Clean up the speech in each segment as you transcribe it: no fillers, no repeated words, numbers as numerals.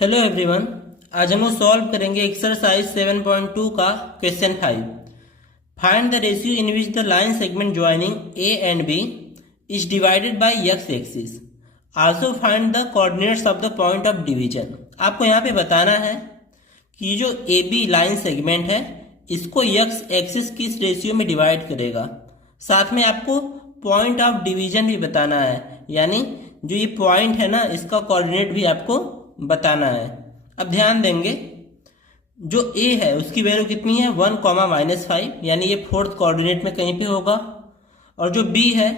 Hello everyone. आज हम लोग सॉल्व करेंगे एक्सरसाइज 7.2 का question 5। Find the ratio in which the line segment joining A and B is divided by X axis. Also find the coordinates of the point of division. आपको यहाँ पे बताना है कि जो ए बी लाइन सेगमेंट है इसको x axis किस रेशियो में डिवाइड करेगा। साथ में आपको पॉइंट ऑफ डिवीजन भी बताना है, यानी जो ये पॉइंट है ना इसका कोऑर्डिनेट भी आपको बताना है। अब ध्यान देंगे, जो ए है उसकी वैल्यू कितनी है 1, -5, यानी ये फोर्थ कोऑर्डिनेट में कहीं पे होगा। और जो बी है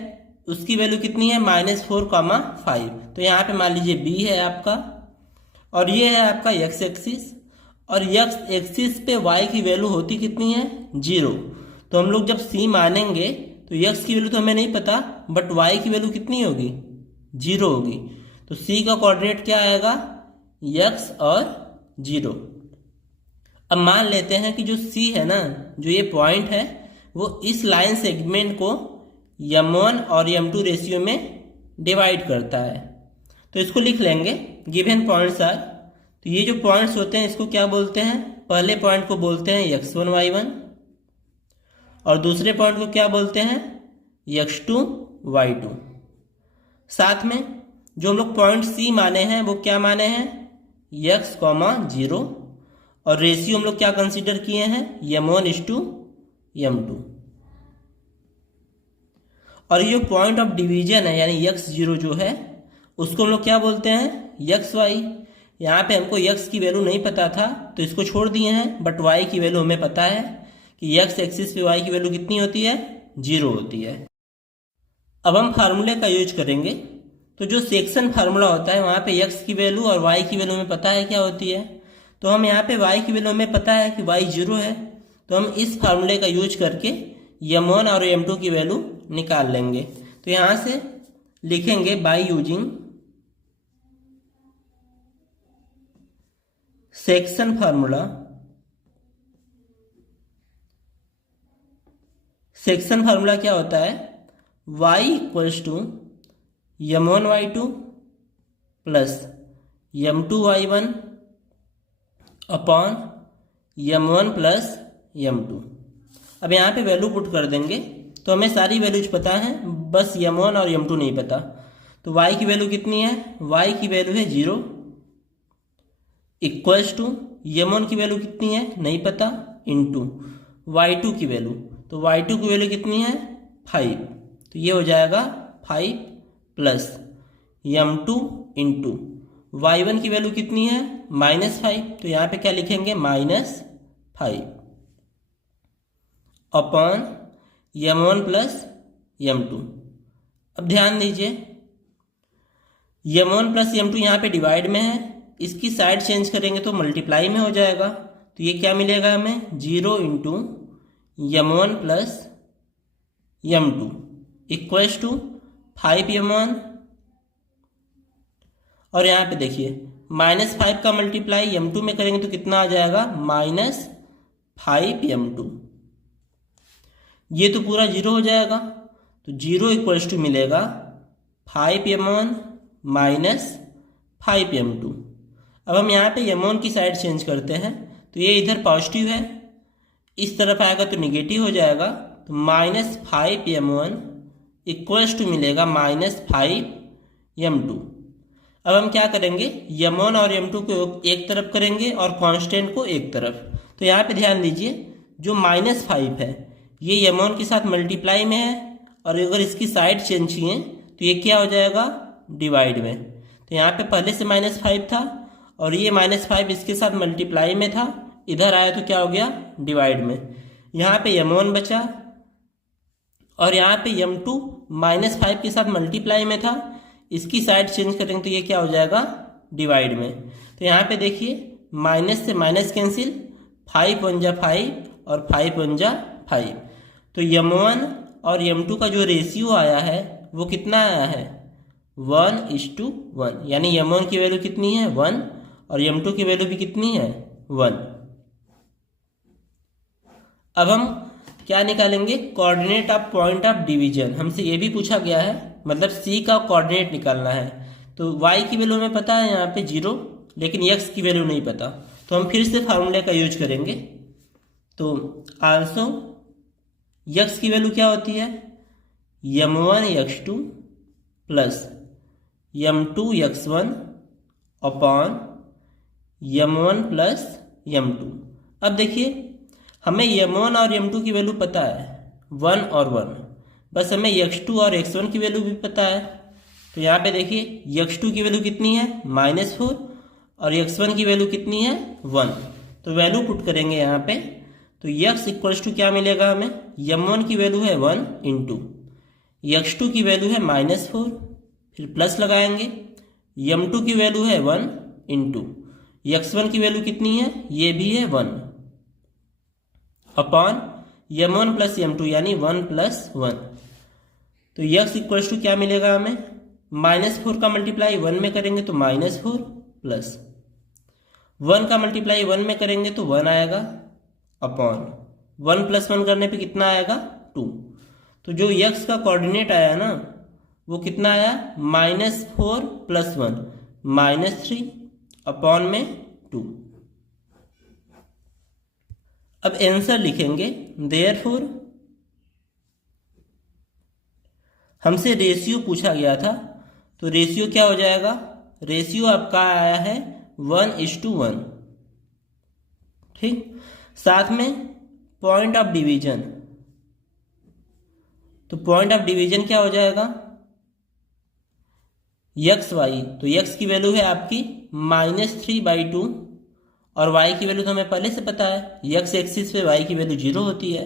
उसकी वैल्यू कितनी है -4, 5। तो यहाँ पे मान लीजिए बी है आपका, और ये है आपका एक्स एक्सिस, और एक्स एक्सिस पे वाई की वैल्यू होती कितनी है 0। तो हम लोग जब सी मानेंगे तो एक्स की वैल्यू तो हमें नहीं पता, बट वाई की वैल्यू कितनी होगी 0 होगी। तो सी का कोऑर्डिनेट क्या आएगा एक्स और 0। अब मान लेते हैं कि जो सी है ना, जो ये पॉइंट है वो इस लाइन सेगमेंट को m1 और m2 रेशियो में डिवाइड करता है। तो इसको लिख लेंगे, गिवन पॉइंट्स आर। तो ये जो पॉइंट्स होते हैं इसको क्या बोलते हैं, पहले पॉइंट को बोलते हैं x1 y1, और दूसरे पॉइंट को क्या बोलते हैं x2 y2। साथ में जो हम लोग पॉइंट सी माने हैं वो क्या माने हैं x, 0, और रेशियो हम लोग क्या कंसीडर किए हैं m1:m2। और ये पॉइंट ऑफ डिवीजन है यानी x0 जो है उसको हम लोग क्या बोलते हैं xy। यहाँ पे हमको x की वैल्यू नहीं पता था तो इसको छोड़ दिए हैं, बट y की वैल्यू हमें पता है कि x एक्सिस पे y की वैल्यू कितनी होती है 0 होती है। अब हम फार्मूले का यूज करेंगे। तो जो सेक्शन फार्मूला होता है वहाँ पे x की वैल्यू और y की वैल्यू हमें पता है क्या होती है। तो हम यहाँ पे y की वैल्यू हमें पता है कि y 0 है, तो हम इस फार्मूले का यूज करके m1 और m2 की वैल्यू निकाल लेंगे। तो यहाँ से लिखेंगे by using section formula. Section formula क्या होता है y equals to m1 y2 plus m2 y1 upon m1 plus m2। अब यहाँ पे वैल्यू पुट कर देंगे तो हमें सारी वैल्यूज पता है, बस m1 और m2 नहीं पता। तो y की वैल्यू कितनी है, y की वैल्यू है 0, इक्वल्स टू m1 की वैल्यू कितनी है नहीं पता, इंटू y2 की वैल्यू। तो y2 की वैल्यू कितनी है 5। तो ये हो जाएगा 5 प्लस m2 इंटू y1 की वैल्यू कितनी है -5। तो यहाँ पे क्या लिखेंगे -5 अपॉन m1 प्लस m2। अब ध्यान दीजिए m1 प्लस m2 यहाँ पे डिवाइड में है, इसकी साइड चेंज करेंगे तो मल्टीप्लाई में हो जाएगा। तो ये क्या मिलेगा हमें 0 into m1 plus m2 equals to 5m1। और यहाँ पे देखिए -5 का मल्टीप्लाई m2 में करेंगे तो कितना आ जाएगा -5m2। ये तो पूरा 0 हो जाएगा, तो 0 इक्वल्स टू मिलेगा 5m1 माइनस 5m2। अब हम यहाँ पे m1 की साइड चेंज करते हैं तो ये इधर पॉजिटिव है, इस तरफ आएगा तो निगेटिव हो जाएगा। तो -5m1 इक्वल्स टू मिलेगा -5m2। अब हम क्या करेंगे m1 और m2 को एक तरफ करेंगे और कांस्टेंट को एक तरफ। तो यहाँ पे ध्यान दीजिए जो -5 है ये m1 के साथ मल्टीप्लाई में है, और अगर इसकी साइड चेंज किए तो ये क्या हो जाएगा डिवाइड में। तो यहाँ पे पहले से -5 था और ये -5 इसके साथ मल्टीप्लाई में था, इधर आया तो क्या हो गया डिवाइड में। यहाँ पे m1 बचा और यहाँ पे m2 -5 के साथ मल्टीप्लाई में था, इसकी साइड चेंज करेंगे तो ये क्या हो जाएगा डिवाइड में। तो यहाँ पे देखिए माइनस से माइनस कैंसिल, 5 1 जा 5 और 5 1 जा 5। तो m1 और m2 का जो रेशियो आया है वो कितना आया है 1:1, यानी m1 की वैल्यू कितनी है 1 और m2 की वैल्यू भी कितनी है 1। अब हम क्या निकालेंगे coordinate of point of division. हमसे ये भी पूछा गया है, मतलब सी का कोऑर्डिनेट निकालना है। तो y की वैल्यू हमें पता है यहाँ पे 0, लेकिन x की वैल्यू नहीं पता, तो हम फिर से फार्मूले का यूज करेंगे। तो आल्सो x की वैल्यू क्या होती है, m1 x2 plus m2 x1 upon m1 plus m2। अब देखिए हमें m1 और m2 की वैल्यू पता है 1 और 1, बस हमें x2 और x1 की वैल्यू भी पता है। तो यहाँ पे देखिए x2 की वैल्यू कितनी है -4 और x1 की वैल्यू कितनी है 1। तो वैल्यू पुट करेंगे यहाँ पे, तो x इक्वल्स टू क्या मिलेगा हमें, m1 की वैल्यू है 1 इंटू x2 की वैल्यू है -4, फिर प्लस लगाएंगे, m2 की वैल्यू है 1 इंटू x1 की वैल्यू कितनी है, ये भी है 1 अपॉन m1 प्लस m2 यानी 1 प्लस 1। तो x इक्वल्स टू क्या मिलेगा हमें, -4 का मल्टीप्लाई 1 में करेंगे तो -4 प्लस 1 का मल्टीप्लाई 1 में करेंगे तो 1 आएगा अपॉन 1 प्लस 1 करने पे कितना आएगा 2। तो जो x का कोऑर्डिनेट आया ना वो कितना आया, -4 प्लस 1 -3 अपॉन में 2। अब आंसर लिखेंगे, देयरफॉर हमसे रेशियो पूछा गया था, तो रेशियो क्या हो जाएगा, रेशियो आपका आया है 1:1, ठीक। साथ में पॉइंट ऑफ डिवीजन, तो पॉइंट ऑफ डिवीजन क्या हो जाएगा, एक्स वाई, तो x की वैल्यू है आपकी -3/2 और y की वैल्यू तो हमें पहले से पता है, x एक्सिस पे y की वैल्यू 0 होती है।